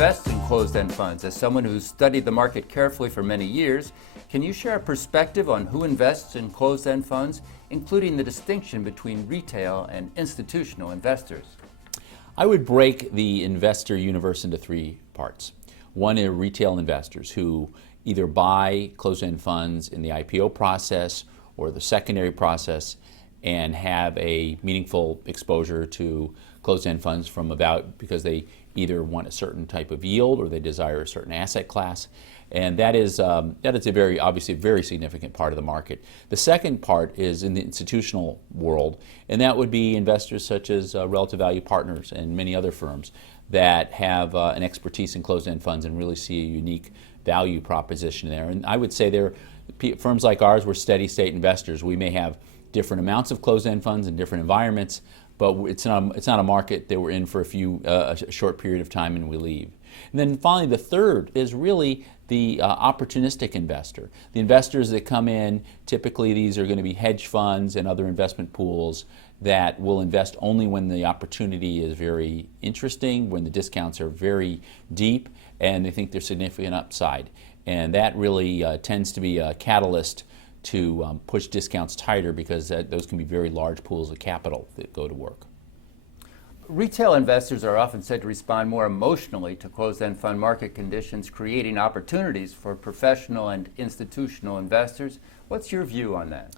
invests in closed-end funds. As someone who's studied the market carefully for many years, can you share a perspective on who invests in closed-end funds, including the distinction between retail and institutional investors? I would break the investor universe into three parts. One are retail investors who either buy closed-end funds in the IPO process or the secondary process and have a meaningful exposure to closed-end funds because they either want a certain type of yield or they desire a certain asset class. And that is obviously a very significant part of the market. The second part is in the institutional world, and that would be investors such as Relative Value Partners and many other firms that have an expertise in closed-end funds and really see a unique value proposition there. And I would say firms like ours, we're steady state investors. We may have different amounts of closed-end funds in different environments, but it's not a market that we're in for a short period of time and we leave. And then finally, the third is really the opportunistic investor. The investors that come in, typically these are going to be hedge funds and other investment pools that will invest only when the opportunity is very interesting, when the discounts are very deep, and they think there's significant upside. And that really tends to be a catalyst to push discounts tighter because those can be very large pools of capital that go to work. Retail investors are often said to respond more emotionally to closed-end fund market conditions, creating opportunities for professional and institutional investors. What's your view on that?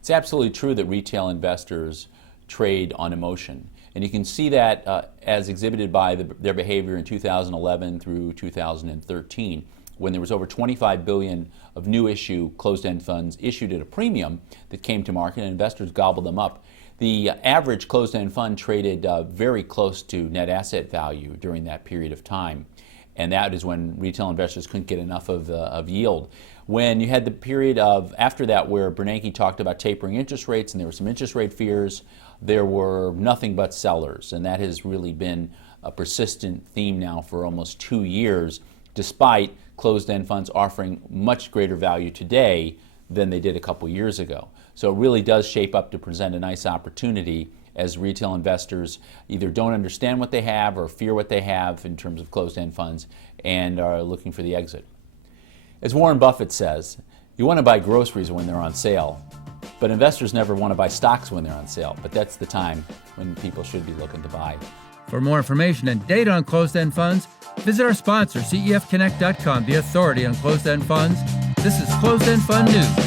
It's absolutely true that retail investors trade on emotion. And you can see that as exhibited by their behavior in 2011 through 2013. When there was over $25 billion of new issue closed-end funds issued at a premium that came to market and investors gobbled them up. The average closed-end fund traded very close to net asset value during that period of time. And that is when retail investors couldn't get enough of yield. When you had the period after that where Bernanke talked about tapering interest rates and there were some interest rate fears, there were nothing but sellers. And that has really been a persistent theme now for almost 2 years, despite closed-end funds offering much greater value today than they did a couple years ago. So it really does shape up to present a nice opportunity as retail investors either don't understand what they have or fear what they have in terms of closed-end funds and are looking for the exit. As Warren Buffett says, you want to buy groceries when they're on sale, but investors never want to buy stocks when they're on sale, but that's the time when people should be looking to buy. For more information and data on closed-end funds, visit our sponsor, CEFConnect.com, the authority on closed-end funds. This is Closed-End Fund News.